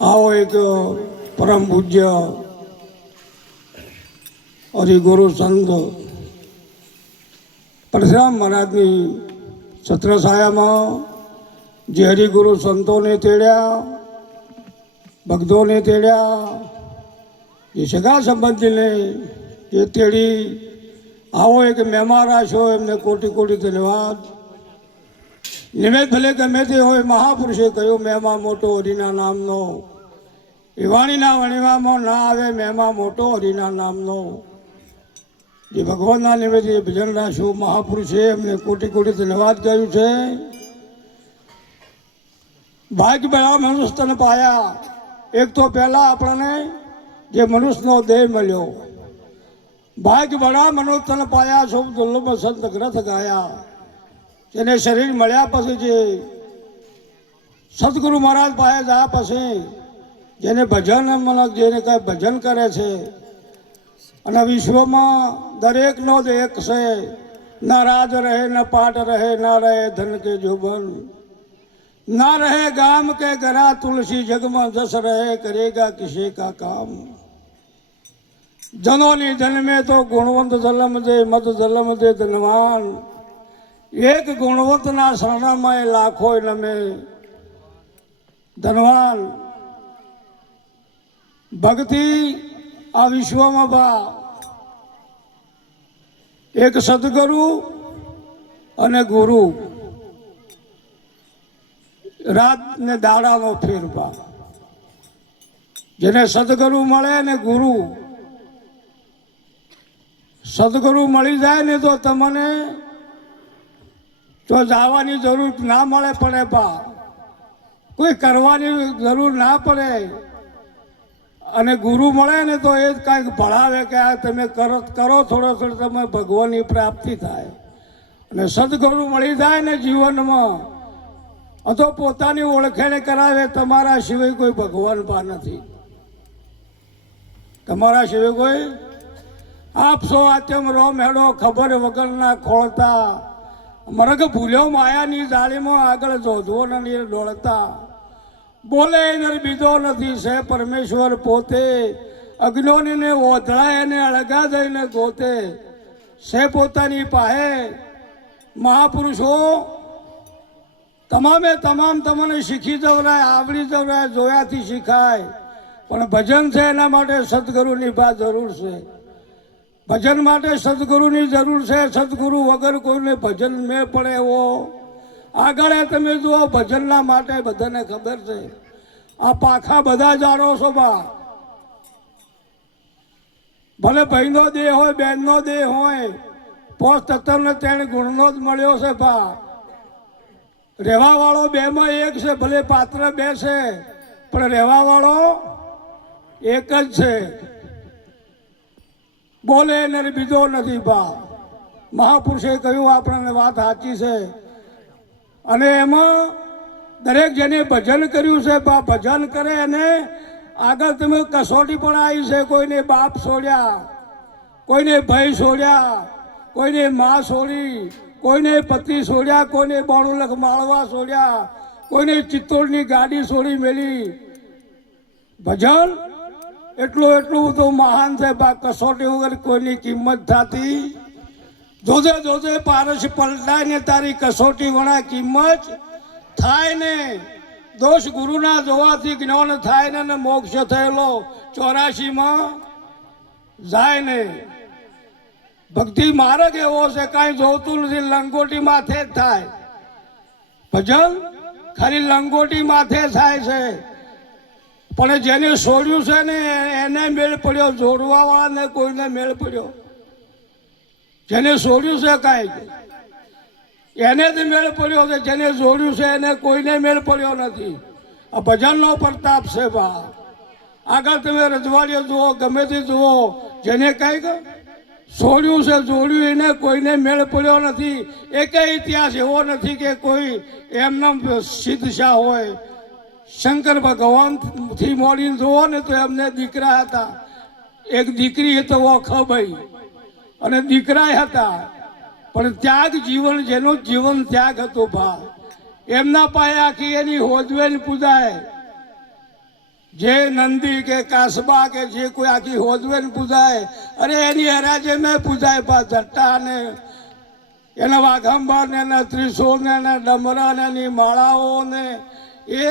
आओ एक परम पूज्य हरिगुरु संत परशुराम महाराजनी छत्रछाया में जे हरिगुरु संतों ने तेड़्या भक्तों ने तेड़्या जे सगा संबंधी ने जे तेड़ी आओ एक मेहमान राशो एमने कोटि कोटि धन्यवाद। निमित्त भले गमे ते होय महापुरुषे कहो मेहमा मोटो हरिना नामनो विवाणीना वणीमां ना आवे मेहमा मोटो हरिना नामनो जे भगवानना निमित्ते भजन राशो महापुरुषे एमने कोटि कोटि धन्यवाद कर्યું છે। भाग्य बड़ा मनुष्य तन पाया। एक तो पहला अपने जे मनुष्यनो देह मळ्यो भाग्य बड़ा मनुष्य तन पाया शुभ दुर्लभ संत ग्रंथ गाया। जेने शरीर मळ्या पछी जे सतगुरु महाराज पाए जा पछी जेने भजन मन जेने कई भजन करे छे अने विश्वमां दरेकनो ज एक छे। न राज रहे न पाट रहे न रहे धन के जोबन ना रहे गाम के गरा तुलसी जग में जस रहे करेगा किसी का काम। जनोनी जन में तो गुणवंत जलम दे मत जलम दे धनवान एक गुणवंत ना शरण में लाखों नमे धनवान। भक्ति आ विश्व में बा एक सदगुरु अने गुरु रात ने दाड़ा नो फेर बा। जेने सदगुरु मळे ने गुरु सदगुरु मળી જાય ને તો તમને તો જવાની જરૂર ના મળે પડે બા કોઈ કરવાની જરૂર ના પડે અને ગુરુ મળે ને તો એ કાંઈક ભણાવે કે આ તમે કરો કરો થોડો થોડો તમે ભગવાનની પ્રાપ્તિ થાય। અને સદગુરુ મળી જાય ને જીવનમાં તો પોતાની ઓળખાણ કરાવે તમારા સિવાય કોઈ ભગવાન પા નથી તમારા સિવાય કોઈ आप सो आत्यम रो मेड़ो खबर वगर ना खोलता मरग भूलो माया नी जाली में आगल जोधवो नहीं डोलता बोले नर बीजो नहीं से परमेश्वर पोते अग्नोनी ने ओधड़ा ने अड़गा दईने गोते से पोतानी पाहे महापुरुषो तमामे तमाम तमने शीखी जवराय आवड़ी जवराय जोया थी शिखाय पण भजन से एना माटे सद्गुरुनी बात जरूर से। भजन माटे सदगुरुनी जरूर है। सदगुरु वगर कोई भजन में पड़े वो आगे तमे जुओ भजन माटे बधाने खबर है। आ पाखा बधा जाणो छो बा भले भाईनो देह होय बेननो देह होय पोच तत्व ने तेण गुणनो ज मळ्यो छे बा। रेवा वाळो बे में एक छे भले पात्र बे छे पण रेवा वाळो एक ज छे। बोले ने बीजो नहीं बा। महापुरुषे कहूँ आपने बात साची है अने एमां दरेक जने भजन कर्યું છે बा भजन करे अने आगळ तमे कसोटी पण आई है। कोई ने बाप छोड्या कोई ने भाई छोड्या कोई ने माँ छोड़ी कोई ने पति छोड्या कोई ने 92 लाख माळवा छोड्या कोई ने चित्तौड़नी गाड़ी छोड़ी मेली। भजन એટલું એટલું તો મહાન છે બા કસોટી વગર કોઈની કિંમત થતી જોજે જોજે પારસ પલટાય ને તારી કસોટી વણા કિંમત થાય ને। દોષ ગુરુના જોવાથી જ્ઞાન થાય ને મોક્ષ થયેલો 84 માં જાય ને। ભક્તિ માર્ગ એવો છે કાંઈ જોતું નથી લંગોટી માથે જ થાય। ભજન ખાલી લંગોટી માથે થાય છે પણ જેને છોડ્યું છે ને એને મેળ પડ્યો જોડવા વાળાને કોઈને મેળ પડ્યો। જેને છોડ્યું છે કાંઈક એને જ મેળ પડ્યો છે જેને જોડ્યું છે એને કોઈને મેળ પડ્યો નથી। આ ભજનનો પ્રતાપ છે બા। આગળ તમે રજવાડીઓ જુઓ ગમે તે જુઓ જેને કંઈક છોડ્યું છે જોડ્યું એને કોઈને મેળ પડ્યો નથી। એકે ઇતિહાસ એવો નથી કે કોઈ એમના સિદ્ધ શાહ હોય। शंकर भगवान थी मोड़ी जुओ ने तो एमने दीकरा था। एक दीकरी तो वो खबाई अने दीकरा था पण त्याग जीवन जेनो जीवन त्याग हतो भा एमना पाए आखी एनी होजवेन पूजाय જે નંદી કે કાસબા કે જે કોઈ આખી હોદવે ને પૂજાય, અરે એની હરાજે મેં પૂજાય પા જટ્ટા ને એના વાઘંબર ને એના ત્રિશૂળ ને એના ડમરા ને એની માળાઓ ને એ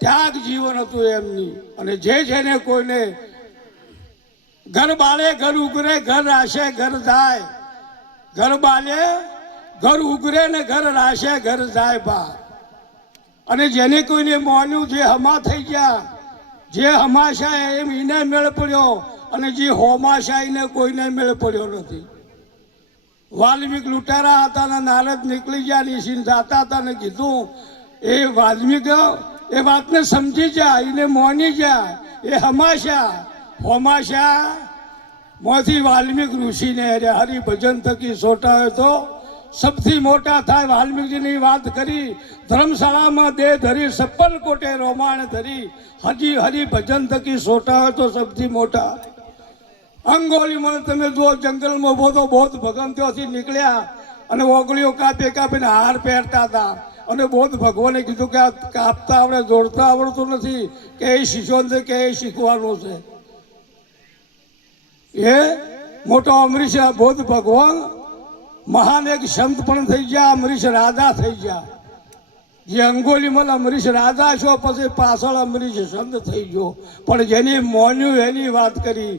ત્યાગ જીવન હતું એમની. અને જે છે ને કોઈને ઘર બાળે ઘર ઉગરે, ઘર રાશે ઘર જાય, ઘર બાલે ઘર ઉગરે ને ઘર રાશે ઘર જાય બા. અને જેને કોઈને માન્યું, જે હમા થઈ ગયા, જે હમાશા એમ એને મેળ પડ્યો, અને જે હોમાશા એને કોઈને મેળ પડ્યો નથી. વાલ્મીક લૂંટારા હતા ને નારદ નીકળી ગયા નિશીન જાતા હતા ને કીધું, એ વાલ્મીક એ વાતને સમજી જા, એને મોની જા, એ હમાશા હોમાશા મોથી વાલ્મીક ઋષિને હરિભજન થકી સોટાયો તો સૌથી મોટા થાય. વાલ્મીકજીની વાત કરી, ધર્મશાળામાં દેહ ધરી 56 કોટે રોમાણ ધરી, હજી હરિભજન થકી સોટાયો તો સૌથી મોટા. અંગોલીમાં તમે જુઓ, જંગલમાં બોધો બોધ ભગવાન ત્યાંથી નીકળ્યા અને ઓગળીઓ કાપીને હાર પહેરતા હતા. અને બોધ ભગવાને કીધું કે આ કાપતા આવડે, જોડતા આવડતું નથી, કે એ શીખવાનું છે, કે એ શીખવાનું છે. એ મોટો અમરીશ બોધ ભગવાન મહાન એક સંત પણ થઈ ગયા, અમરીશ રાજા થઈ ગયા. જે અંગોલીમાં અમરીશ રાજા છો, પછી પાછળ અમરીશ સંત થઈ ગયો. પણ જેની મોન્યું એની વાત કરી,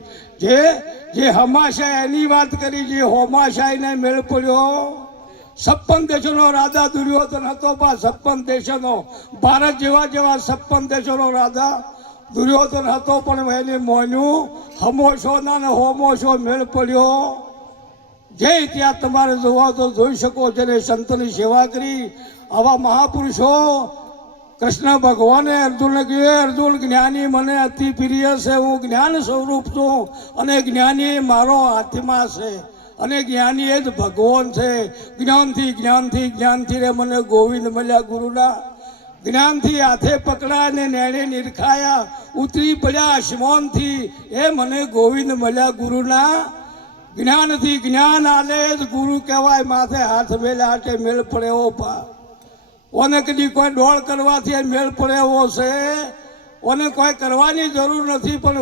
જે હમાશા એની વાત કરી, જે હોમાશા એને મેળ પડ્યો. 56 દેશોનો રાજા દુર્યોધન હતો, 56 દેશોનો, ભારત જેવા 56 દેશોનો રાજા દુર્યોધન હતો. પણ એને મોન્યું હમોશો ના ને હોમોશો મેળ પડ્યો. જે ઇતિહાસ તમારે જોવા તો જોઈ શકો, જેને સંતની સેવા કરી. આવા મહાપુરુષો, કૃષ્ણ ભગવાને અર્જુનને કહ્યું, અર્જુન જ્ઞાની મને અતિ પ્રિય છે, હું જ્ઞાન સ્વરૂપ છું, અને જ્ઞાની મારો આત્મા છે, અને જ્ઞાની એ જ ભગવાન છે. જ્ઞાનથી રે મને ગોવિંદ મળ્યા ગુરુના. જ્ઞાનથી હાથે પકડાય ને નેણે નિરખાયા, ઉતરી પડ્યા આસમાનથી, એ મને ગોવિંદ મળ્યા ગુરુના. જ્ઞાનથી જ્ઞાન આલે જ ગુરુ કહેવાય, માથે હાથ મેલ્યા હાટે મેળ પડે એવો પા. ઓને કદી કોઈ ડોળ કરવાથી મેળ પડે એવો છે, ઓને કોઈ કરવાની જરૂર નથી. પણ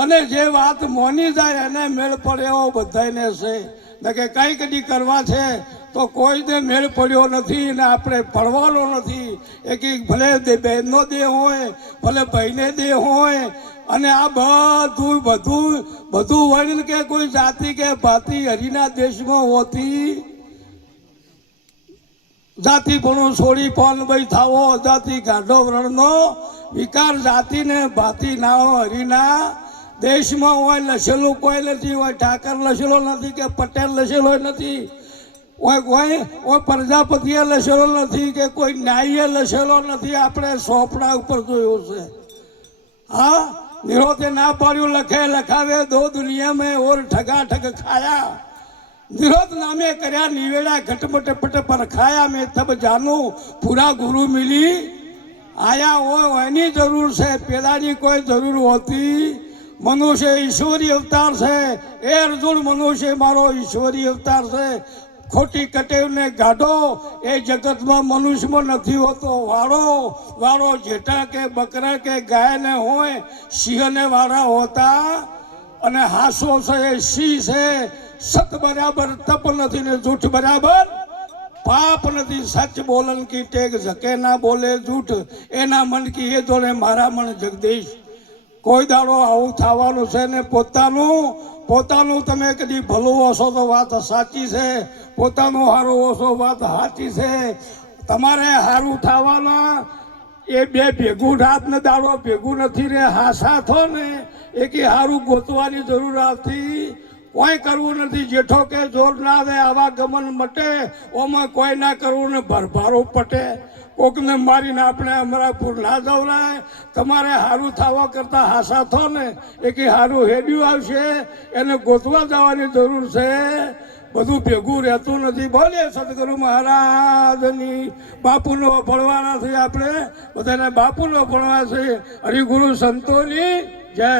ઓને જે વાત મોની જાય એને મેળ પડે એવો બધાને છે. ને કે કંઈ કદી કરવા છે તો કોઈને મેળ પડ્યો નથી, ને આપણે પડવાનો નથી. એ કે ભલે બહેનનો દેહ હોય, ભલે ભાઈને દેહ હોય, અને આ બધું વર્ણન કે કોઈ જાતિ કે ભાતિ હરિના દેશમાં હોતી. જાતિ પણ છોડી પણ ભાઈ થાવો, જાતિ ગાઢો વ્રણનો વિકાર, જાતિને ભાતિ ના હોય હરિના દેશમાં હોય. લસેલું કોઈ નથી હોય, ઠાકર લસેલો નથી, કે પટેલ લસેલો નથી હોય, કોઈ પ્રજાપતિએ લસેલો નથી, કે કોઈ ન્યાયે લસેલો નથી. આપણે સોપડા ઉપર જોયું છે. હા, નિરોતે ના પાડ્યું લખાવે, દો દુનિયા મેં ઓર ઠગા ઠગ ખાયા. નિરોધ નામે કર્યા નિવેડા, ઘટમટ પટ પર ખાયા. મેં તબ જાનું પૂરા ગુરુ મિલી આયા. હોય એની જરૂર છે, પેલાની કોઈ જરૂર હોતી. મનુષ્ય ઈશ્વરી અવતાર છે, એ અર્જુન મનુષ્ય મારો ઈશ્વરી અવતાર છે. ખોટી કટેવને ગાઢો એ જગતમાં મનુષ્યમાં નથી હોતો. વાળો જેઠા કે બકરા કે ગાયને હોય, સિંહને વાળા હોતા. અને હાસો છે એ સિંહ છે. સત બરાબર તપ નથી, ને જૂઠ બરાબર પાપ નથી. સચ બોલન કી ટેક ઝકે ના બોલે જૂઠ, એના મન કી એ જોડે મારા મન જગદીશ. કોઈ દાડો આવું થવાનું છે ને. પોતાનું તમે કદી ભલું હશો તો વાત સાચી છે, પોતાનું સારું હશો વાત સાચી છે. તમારે સારું થવાના એ બે ભેગું રાત ને દાડો ભેગું નથી રે. હાસા થો ને એ કે સારું ગોતવાની જરૂર આવતી કોઈ કરવું નથી. જેઠો કે જોર ના દે આવા ગમન મટે, ઓમાં કોઈ ના કરવું ને ભરભારો પટે. કોકને મારીને આપણે અમરાપુર ના જવરાય. તમારે સારું થવા કરતાં હાસા થો ને એ કે સારું હેડ્યું આવશે, એને ગોતવા જવાની જરૂર છે. બધું ભેગું રહેતું નથી. બોલીએ સદગુરુ મહારાજની. બાપુનો ભણવાના છે આપણે બધાને, બાપુનો ભણવા છે. હરિગુરુ સંતોની જય.